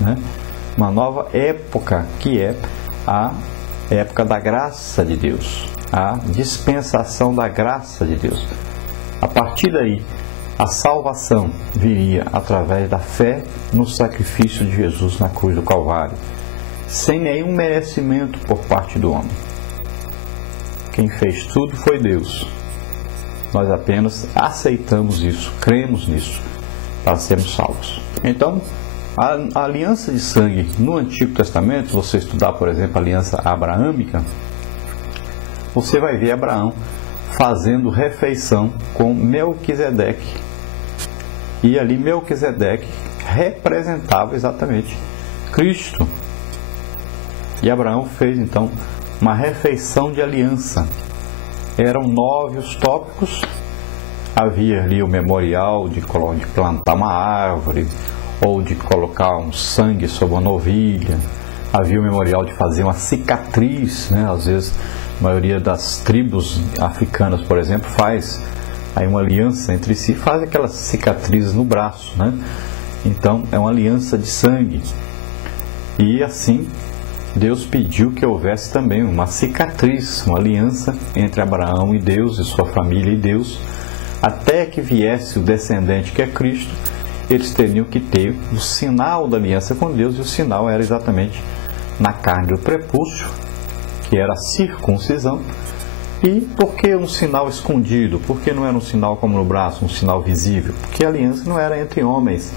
né? Uma nova época, que é a época da graça de Deus, a dispensação da graça de Deus. A partir daí, a salvação viria através da fé no sacrifício de Jesus na cruz do Calvário, sem nenhum merecimento por parte do homem. Quem fez tudo foi Deus. Nós apenas aceitamos isso, cremos nisso, para sermos salvos. Então, a aliança de sangue no Antigo Testamento, você estudar, por exemplo, a aliança abraâmica, você vai ver Abraão fazendo refeição com Melquisedeque. E ali Melquisedeque representava exatamente Cristo. E Abraão fez então uma refeição de aliança. Eram 9 os tópicos. Havia ali o memorial de plantar uma árvore, ou de colocar um sangue sobre uma novilha. Havia o memorial de fazer uma cicatriz, né? Às vezes, a maioria das tribos africanas, por exemplo, faz aí uma aliança entre si, faz aquelas cicatrizes no braço, né? Então, é uma aliança de sangue. E assim, Deus pediu que houvesse também uma cicatriz, uma aliança entre Abraão e Deus, e sua família e Deus, até que viesse o descendente que é Cristo. Eles teriam que ter o sinal da aliança com Deus, e o sinal era exatamente na carne do prepúcio, que era a circuncisão. E por que um sinal escondido? Por que não era um sinal como no braço, um sinal visível? Porque a aliança não era entre homens,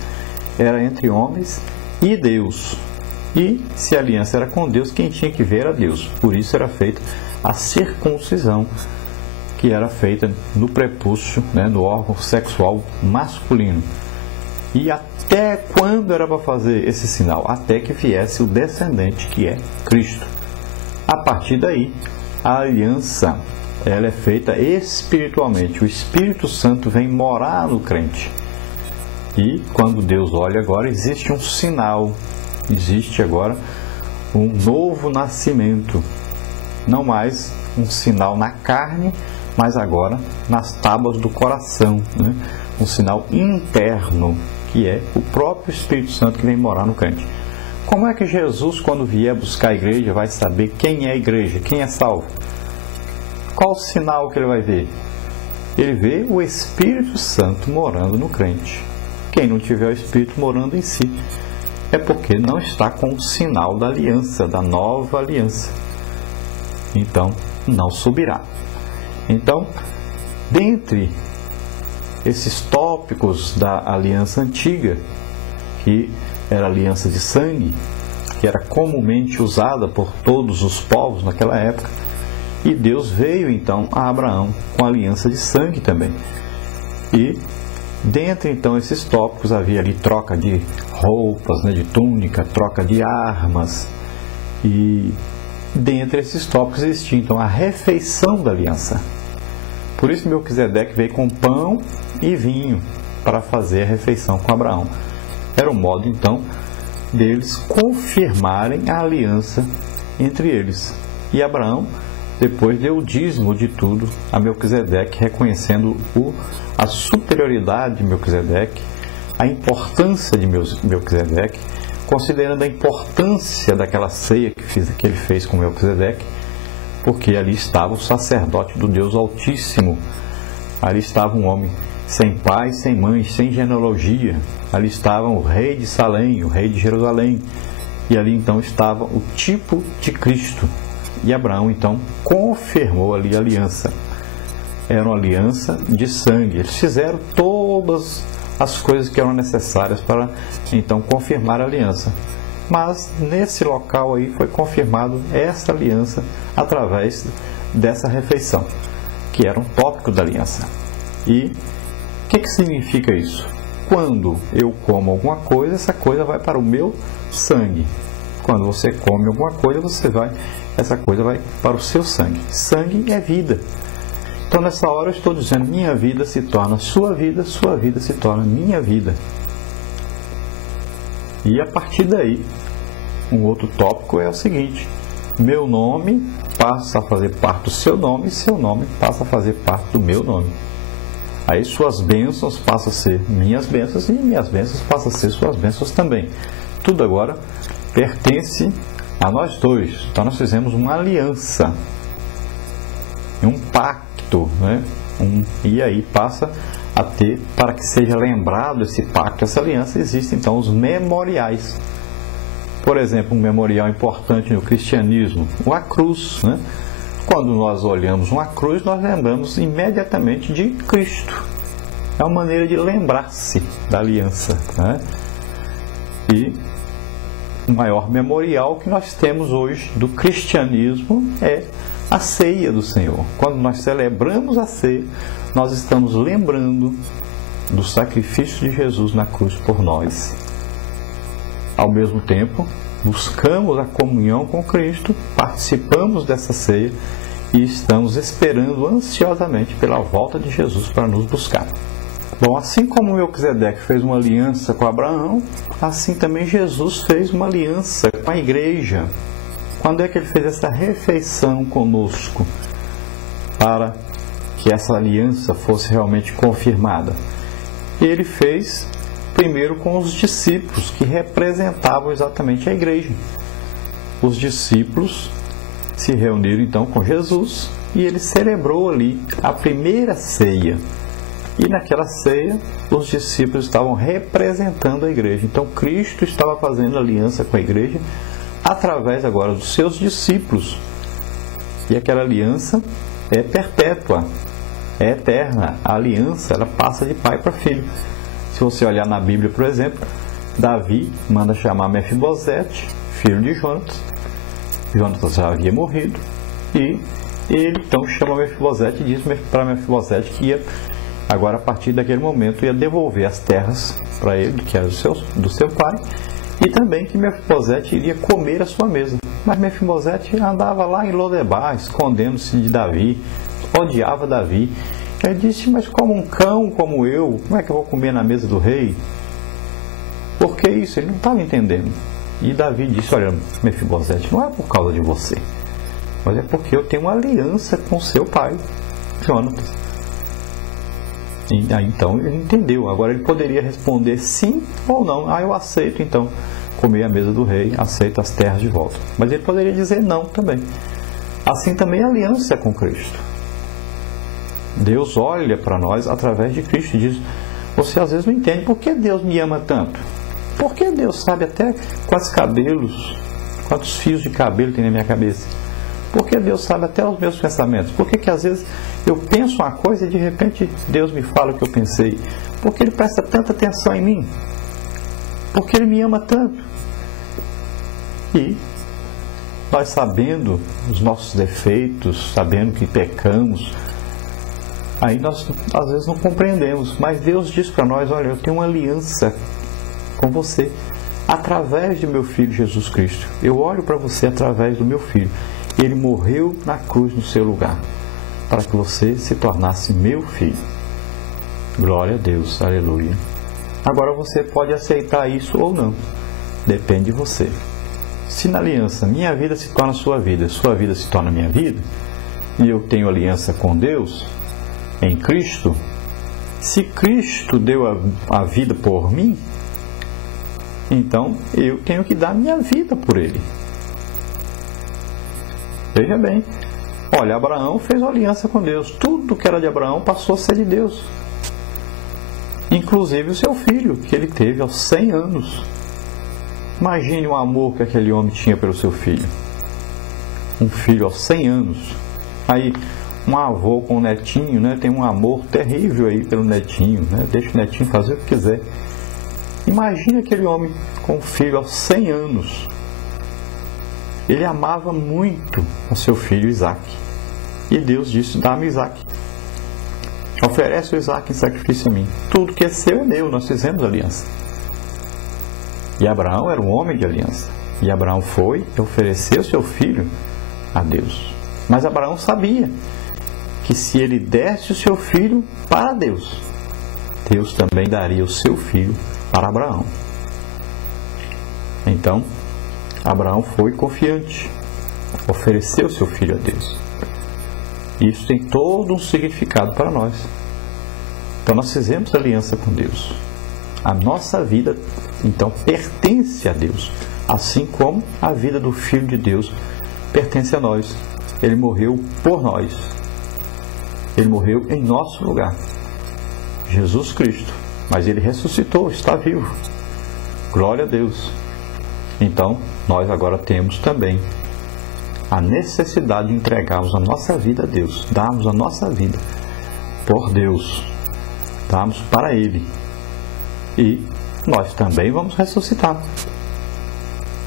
era entre homens e Deus. E se a aliança era com Deus, quem tinha que ver era Deus. Por isso era feita a circuncisão, que era feita no prepúcio, né, no órgão sexual masculino. E até quando era para fazer esse sinal? Até que viesse o descendente, que é Cristo. A partir daí, a aliança ela é feita espiritualmente. O Espírito Santo vem morar no crente. E quando Deus olha agora, existe um sinal. Existe agora um novo nascimento. Não mais um sinal na carne, mas agora nas tábuas do coração, né? Um sinal interno, que é o próprio Espírito Santo que vem morar no crente. Como é que Jesus, quando vier buscar a igreja, vai saber quem é a igreja, quem é salvo? Qual o sinal que ele vai ver? Ele vê o Espírito Santo morando no crente. Quem não tiver o Espírito morando em si, é porque não está com o sinal da aliança, da nova aliança. Então, não subirá. Então, dentre esses tópicos da aliança antiga, que era a aliança de sangue, que era comumente usada por todos os povos naquela época, e Deus veio então a Abraão com a aliança de sangue também. E dentre então esses tópicos havia ali troca de roupas, né, de túnica, troca de armas, e dentre esses tópicos existia então a refeição da aliança. Por isso Melquisedeque veio com pão e vinho para fazer a refeição com Abraão. Era o modo então deles confirmarem a aliança entre eles. E Abraão depois deu o dízimo de tudo a Melquisedeque, reconhecendo a superioridade de Melquisedeque, a importância de Melquisedeque, considerando a importância daquela ceia que ele fez com Melquisedeque, porque ali estava o sacerdote do Deus Altíssimo. Ali estava um homem sem pai, sem mãe, sem genealogia. Ali estava o rei de Salém, o rei de Jerusalém. E ali então estava o tipo de Cristo. E Abraão então confirmou ali a aliança. Era uma aliança de sangue. Eles fizeram todas as coisas que eram necessárias para então confirmar a aliança. Mas nesse local aí foi confirmado essa aliança através dessa refeição, que era um tópico da aliança. E o que significa isso? Quando eu como alguma coisa, essa coisa vai para o meu sangue. Quando você come alguma coisa, essa coisa vai para o seu sangue. Sangue é vida. Então nessa hora eu estou dizendo, minha vida se torna sua vida se torna minha vida. E a partir daí, um outro tópico é o seguinte: meu nome passa a fazer parte do seu nome e seu nome passa a fazer parte do meu nome. Aí suas bênçãos passam a ser minhas bênçãos e minhas bênçãos passam a ser suas bênçãos também. tudo agora pertence a nós dois. Então nós fizemos uma aliança, um pacto, né? E aí passa a ter, para que seja lembrado esse pacto, essa aliança, existem então os memoriais. Por exemplo, um memorial importante no cristianismo, a cruz, né? Quando nós olhamos uma cruz, nós lembramos imediatamente de Cristo. É uma maneira de lembrar-se da aliança, né? E o maior memorial que nós temos hoje do cristianismo é a ceia do Senhor. Quando nós celebramos a ceia, nós estamos lembrando do sacrifício de Jesus na cruz por nós. Ao mesmo tempo, buscamos a comunhão com Cristo, participamos dessa ceia e estamos esperando ansiosamente pela volta de Jesus para nos buscar. Bom, assim como Melquisedeque fez uma aliança com Abraão, assim também Jesus fez uma aliança com a igreja. Quando é que ele fez essa refeição conosco para que essa aliança fosse realmente confirmada? Ele fez primeiro com os discípulos, que representavam exatamente a igreja. Os discípulos se reuniram então com Jesus e ele celebrou ali a primeira ceia. E naquela ceia, os discípulos estavam representando a igreja. Então, Cristo estava fazendo aliança com a igreja através agora dos seus discípulos. E aquela aliança é perpétua, é eterna. A aliança, ela passa de pai para filho. Se você olhar na Bíblia, por exemplo, Davi manda chamar Mefibosete, filho de Jonatas. Jonatas já havia morrido. E ele então chama Mefibosete e diz para Mefibosete que ia, agora a partir daquele momento, ia devolver as terras para ele, que era do seu pai, e também que Mefibosete iria comer a sua mesa. Mas Mefibosete andava lá em Lodebar, escondendo-se de Davi, odiava Davi. Ele disse, mas como um cão como eu, como é que eu vou comer na mesa do rei? Por que isso? Ele não estava entendendo. E Davi disse, olha, Mefibosete, não é por causa de você, mas é porque eu tenho uma aliança com seu pai, Jonatas. E aí, então ele entendeu. Agora ele poderia responder sim ou não. Eu aceito então comer a mesa do rei, aceito as terras de volta. Mas ele poderia dizer não também. Assim também a aliança com Cristo. Deus olha para nós através de Cristo e diz, você às vezes não entende por que Deus me ama tanto. Por que Deus sabe até quantos cabelos, quantos fios de cabelo tem na minha cabeça? Por que Deus sabe até os meus pensamentos? Por que às vezes eu penso uma coisa e de repente Deus me fala o que eu pensei? Por que Ele presta tanta atenção em mim? Por que Ele me ama tanto? E nós, sabendo os nossos defeitos, sabendo que pecamos, aí nós às vezes não compreendemos. Mas Deus diz para nós, olha, eu tenho uma aliança com você através do meu Filho Jesus Cristo. Eu olho para você através do meu Filho. Ele morreu na cruz no seu lugar, para que você se tornasse meu filho. Glória a Deus, aleluia. Agora você pode aceitar isso ou não, depende de você. Se na aliança minha vida se torna sua vida se torna minha vida, e eu tenho aliança com Deus, em Cristo, se Cristo deu a vida por mim, então eu tenho que dar minha vida por Ele. Veja bem, olha, Abraão fez uma aliança com Deus. Tudo que era de Abraão passou a ser de Deus. Inclusive o seu filho, que ele teve aos 100 anos. Imagine o amor que aquele homem tinha pelo seu filho. Um filho aos 100 anos. Aí, um avô com um netinho, né, tem um amor terrível aí pelo netinho, né, deixa o netinho fazer o que quiser. Imagine aquele homem com um filho aos 100 anos. Ele amava muito o seu filho Isaac. E Deus disse, dá-me Isaac. Oferece o Isaac em sacrifício a mim. Tudo que é seu é meu, nós fizemos aliança. E Abraão era um homem de aliança. E Abraão foi e ofereceu seu filho a Deus. Mas Abraão sabia que se ele desse o seu filho para Deus, Deus também daria o seu filho para Abraão. Então, Abraão foi confiante, ofereceu seu filho a Deus. Isso tem todo um significado para nós. Então nós fizemos aliança com Deus. A nossa vida então pertence a Deus, assim como a vida do Filho de Deus pertence a nós. Ele morreu por nós, ele morreu em nosso lugar, Jesus Cristo, mas ele ressuscitou, está vivo, glória a Deus. Então nós agora temos também a necessidade de entregarmos a nossa vida a Deus, darmos a nossa vida por Deus, darmos para Ele, e nós também vamos ressuscitar.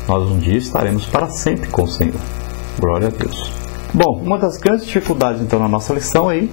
Nós um dia estaremos para sempre com o Senhor. Glória a Deus. Bom, uma das grandes dificuldades então na nossa lição aí